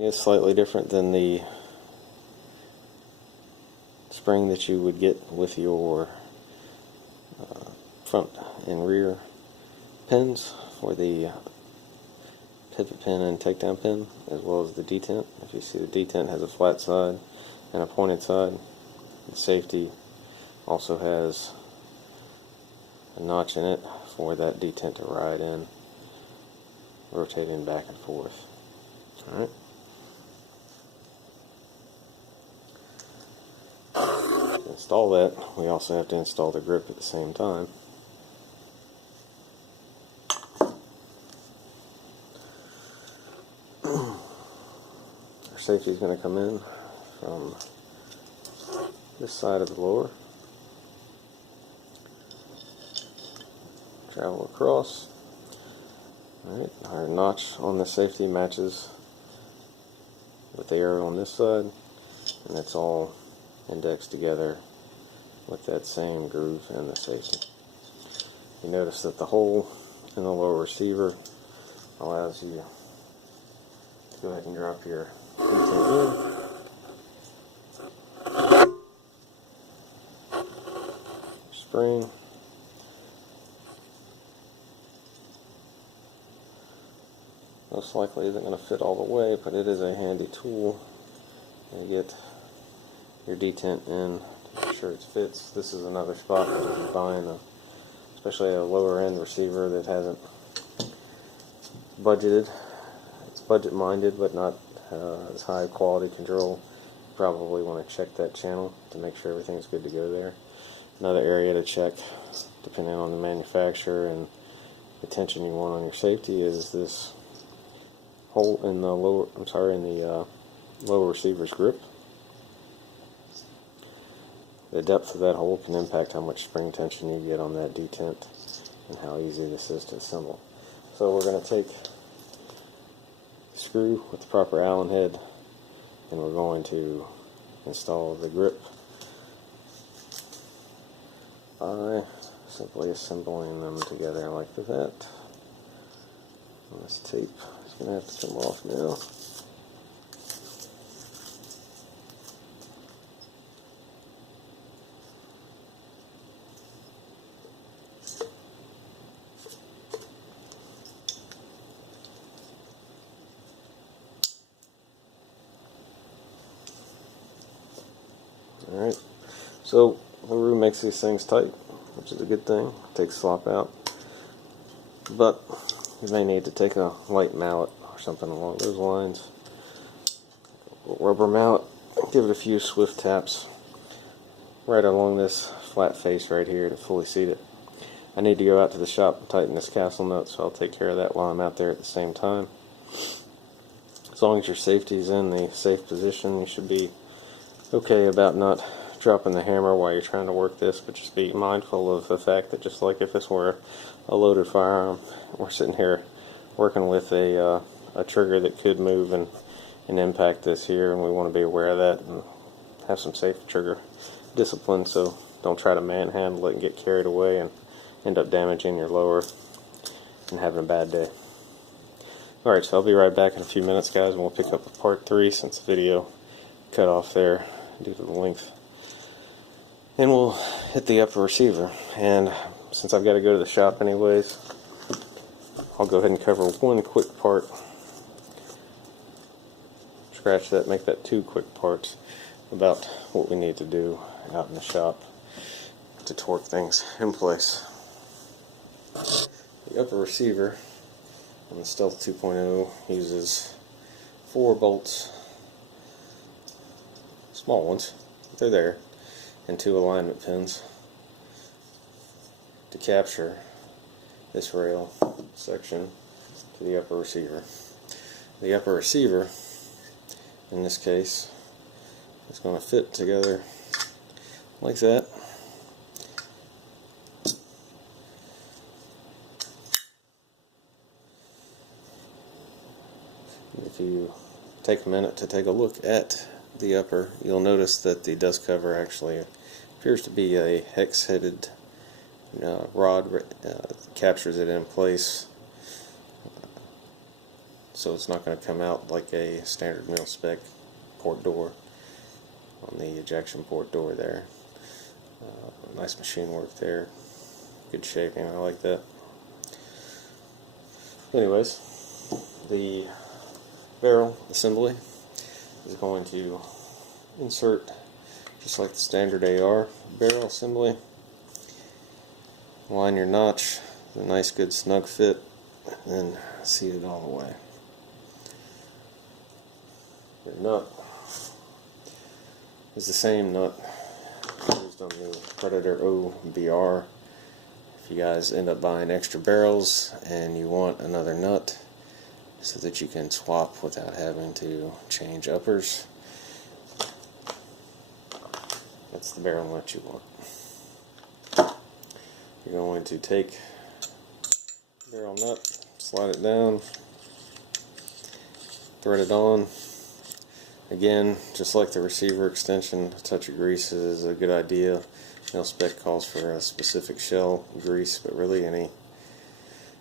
It's slightly different than the spring that you would get with your front and rear pins for the pivot pin and takedown pin, as well as the detent. If you see, the detent has a flat side and a pointed side. The safety also has a notch in it for that detent to ride in, rotating back and forth. Alright. To install that, we also have to install the grip at the same time. Our safety is going to come in from this side of the lower, travel across. Alright, our notch on the safety matches with the arrow on this side, and it's all indexed together with that same groove in the safety. You notice that the hole in the lower receiver allows you to go ahead and drop your detent in, spring, most likely isn't going to fit all the way, but it is a handy tool to get your detent in to make sure it fits. This is another spot that if you're buying especially a lower end receiver that hasn't budgeted, it's budget minded but not as high quality control, you probably want to check that channel to make sure everything's good to go there. Another area to check, depending on the manufacturer and the tension you want on your safety, is this hole in the lower receiver's grip. The depth of that hole can impact how much spring tension you get on that detent and how easy this is to assemble. So we're going to take the screw with the proper Allen head, and we're going to install the grip by simply assembling them together like that. And this tape is going to have to come off now. Alright, so LaRue makes these things tight, which is a good thing. It takes slop out. But you may need to take a light mallet or something along those lines. A rubber mallet, give it a few swift taps right along this flat face right here to fully seat it. I need to go out to the shop and tighten this castle nut, so I'll take care of that while I'm out there at the same time. As long as your safety is in the safe position, you should be okay about not dropping the hammer while you're trying to work this, but just be mindful of the fact that just like if this were a loaded firearm, we're sitting here working with a trigger that could move and impact this here, and we want to be aware of that and have some safe trigger discipline, so don't try to manhandle it and get carried away and end up damaging your lower and having a bad day. Alright, so I'll be right back in a few minutes, guys, and we'll pick up with part 3 since the video cut off there due to the length. And we'll hit the upper receiver, and since I've got to go to the shop anyways, I'll go ahead and cover one quick part. Scratch that, make that 2 quick parts about what we need to do out in the shop to torque things in place. The upper receiver on the Stealth 2.0 uses 4 bolts, small ones, they're there, and 2 alignment pins to capture this rail section to the upper receiver. The upper receiver, in this case, is going to fit together like that. If you take a minute to take a look at the upper, you'll notice that the dust cover actually appears to be a hex-headed rod, captures it in place. so it's not going to come out like a standard Milspec port door on the ejection port door there. Nice machine work there, good shaping, I like that. Anyways, the barrel assembly is going to insert just like the standard AR barrel assembly. Line your notch, a nice good snug fit, and then seat it all the way. Your nut is the same nut used on the Predator OBR. If you guys end up buying extra barrels and you want another nut so that you can swap without having to change uppers, that's the barrel nut you want. You're going to take the barrel nut, slide it down, thread it on. Again, just like the receiver extension, a touch of grease is a good idea. Milspec calls for a specific shell grease, but really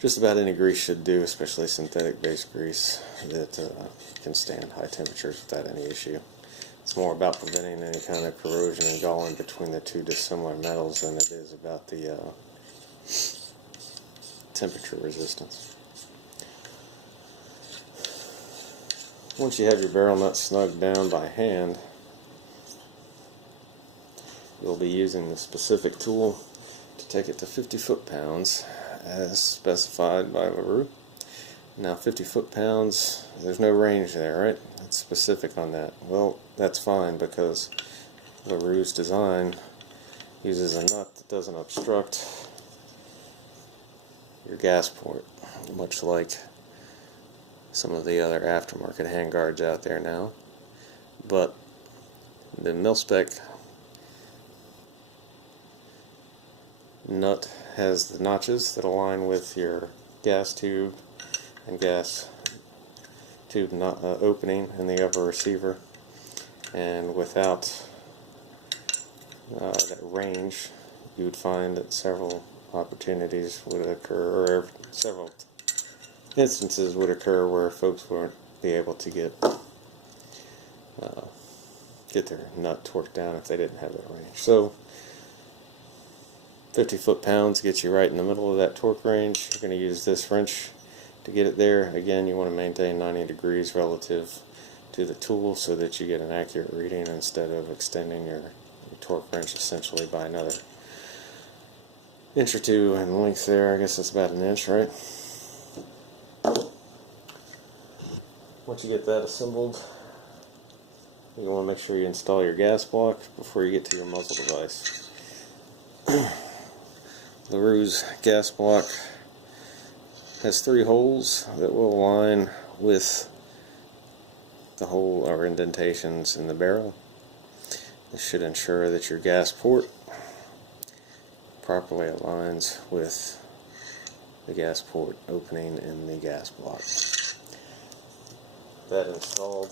just about any grease should do, especially synthetic based grease that can stand high temperatures without any issue. It's more about preventing any kind of corrosion and galling between the two dissimilar metals than it is about the temperature resistance. Once you have your barrel nut snugged down by hand, you'll be using the specific tool to take it to 50 foot-pounds as specified by LaRue. Now 50 foot-pounds, there's no range there, right? It's specific on that. Well, that's fine because LaRue's design uses a nut that doesn't obstruct your gas port, much like some of the other aftermarket handguards out there now. But the Milspec nut has the notches that align with your gas tube and gas tube opening in the upper receiver, and without that range, you would find that several opportunities would occur, or several instances would occur where folks wouldn't be able to get their nut torqued down if they didn't have that range. So 50 foot-pounds gets you right in the middle of that torque range. You're going to use this wrench to get it there. Again, you want to maintain 90 degrees relative to the tool so that you get an accurate reading instead of extending your torque wrench essentially by another inch or two in length there. I guess that's about an inch, right? Once you get that assembled, you want to make sure you install your gas block before you get to your muzzle device. LaRue's gas block has 3 holes that will align with the hole or indentations in the barrel. This should ensure that your gas port properly aligns with the gas port opening in the gas block. That installed,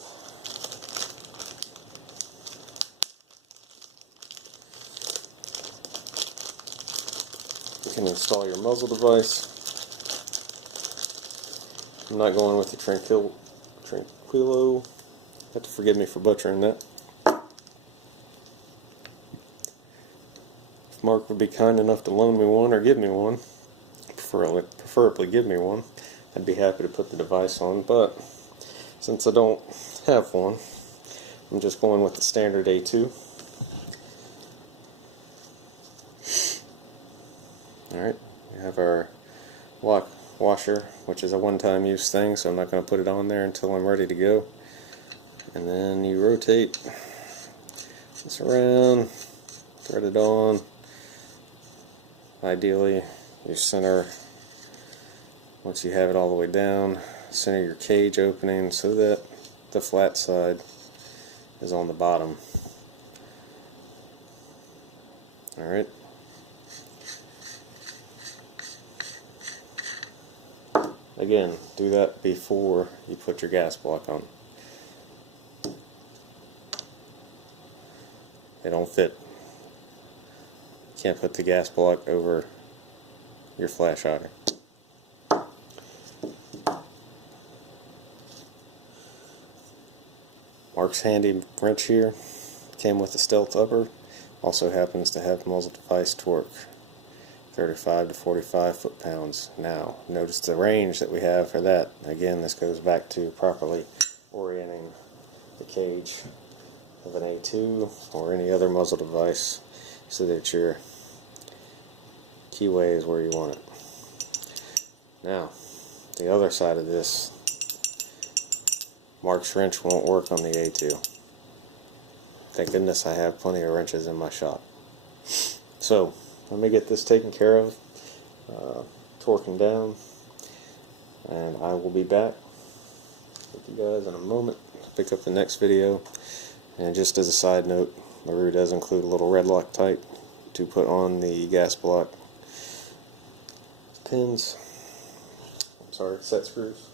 you can install your muzzle device. I'm not going with the Tranquilo. You have to forgive me for butchering that. If Mark would be kind enough to loan me one or give me one, preferably give me one, I'd be happy to put the device on, but since I don't have one, I'm just going with the standard A2. Alright, we have our washer, which is a one-time use thing, so I'm not going to put it on there until I'm ready to go. And then you rotate this around, thread it on. Ideally, you center, once you have it all the way down, center your cage opening so that the flat side is on the bottom. Alright. Again, do that before you put your gas block on. They don't fit. You can't put the gas block over your flash hider. Mark's handy wrench here came with the Stealth upper. Also happens to have muzzle device torque, 35 to 45 foot-pounds. Now, notice the range that we have for that. Again, this goes back to properly orienting the cage of an A2 or any other muzzle device so that your keyway is where you want it. Now, the other side of this, Mark's wrench won't work on the A2. Thank goodness I have plenty of wrenches in my shop. So, let me get this taken care of, torquing down, and I will be back with you guys in a moment to pick up the next video. And just as a side note, LaRue does include a little red Loctite to put on the gas block pins, set screws,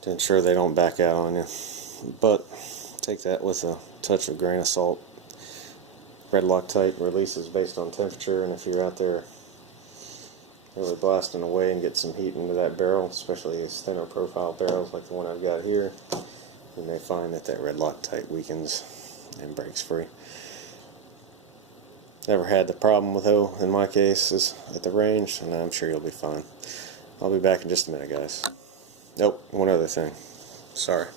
to ensure they don't back out on you. But take that with a touch of grain of salt. Red Loctite releases based on temperature, and if you're out there really blasting away and get some heat into that barrel, especially these thinner profile barrels like the one I've got here, you may find that that red Loctite weakens and breaks free. Never had the problem with though in my case is at the range, and I'm sure you'll be fine. I'll be back in just a minute, guys. Nope, one other thing. Sorry.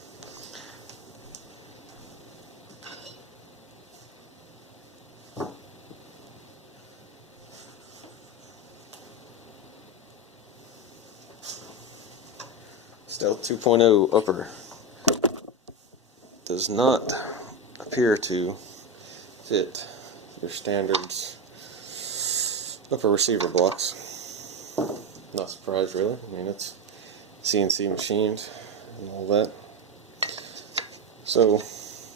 Stealth 2.0 upper does not appear to fit your standards upper receiver blocks. Not surprised really. I mean, it's CNC machined and all that. So,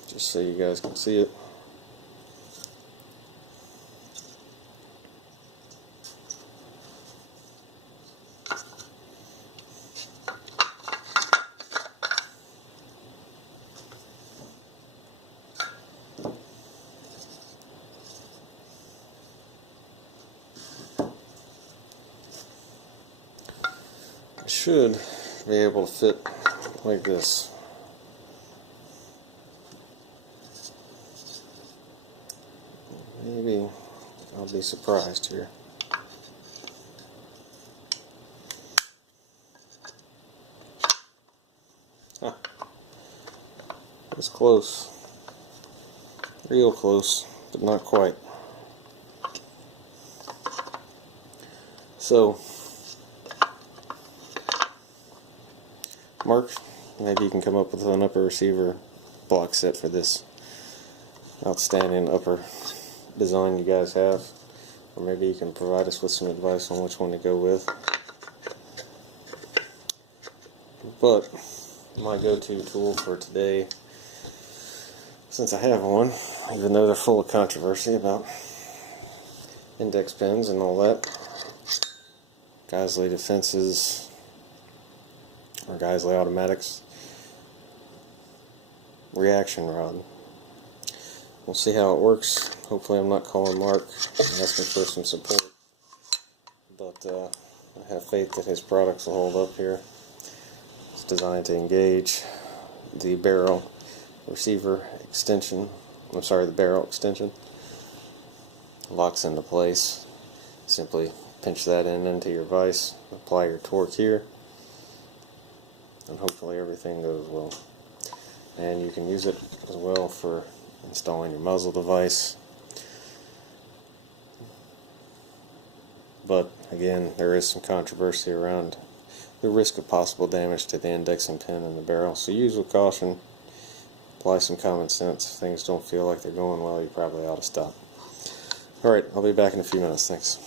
just so you guys can see it, it should be able to fit like this. Maybe I'll be surprised here. Huh. It's close. Real close, but not quite. So, Mark, maybe you can come up with an upper receiver block set for this outstanding upper design you guys have, or maybe you can provide us with some advice on which one to go with. But my go-to tool for today, since I have one, even though they're full of controversy about index pins and all that, Geisley Defenses or Geisley Automatics reaction rod. We'll see how it works. Hopefully I'm not calling Mark and asking for some support, but I have faith that his products will hold up here. It's designed to engage the barrel receiver extension, the barrel extension. Locks into place. Simply pinch that into your vise, apply your torque here, and hopefully everything goes well. And you can use it as well for installing your muzzle device. But again, there is some controversy around the risk of possible damage to the indexing pin in the barrel. So use with caution, apply some common sense. If things don't feel like they're going well, you probably ought to stop. Alright, I'll be back in a few minutes. Thanks.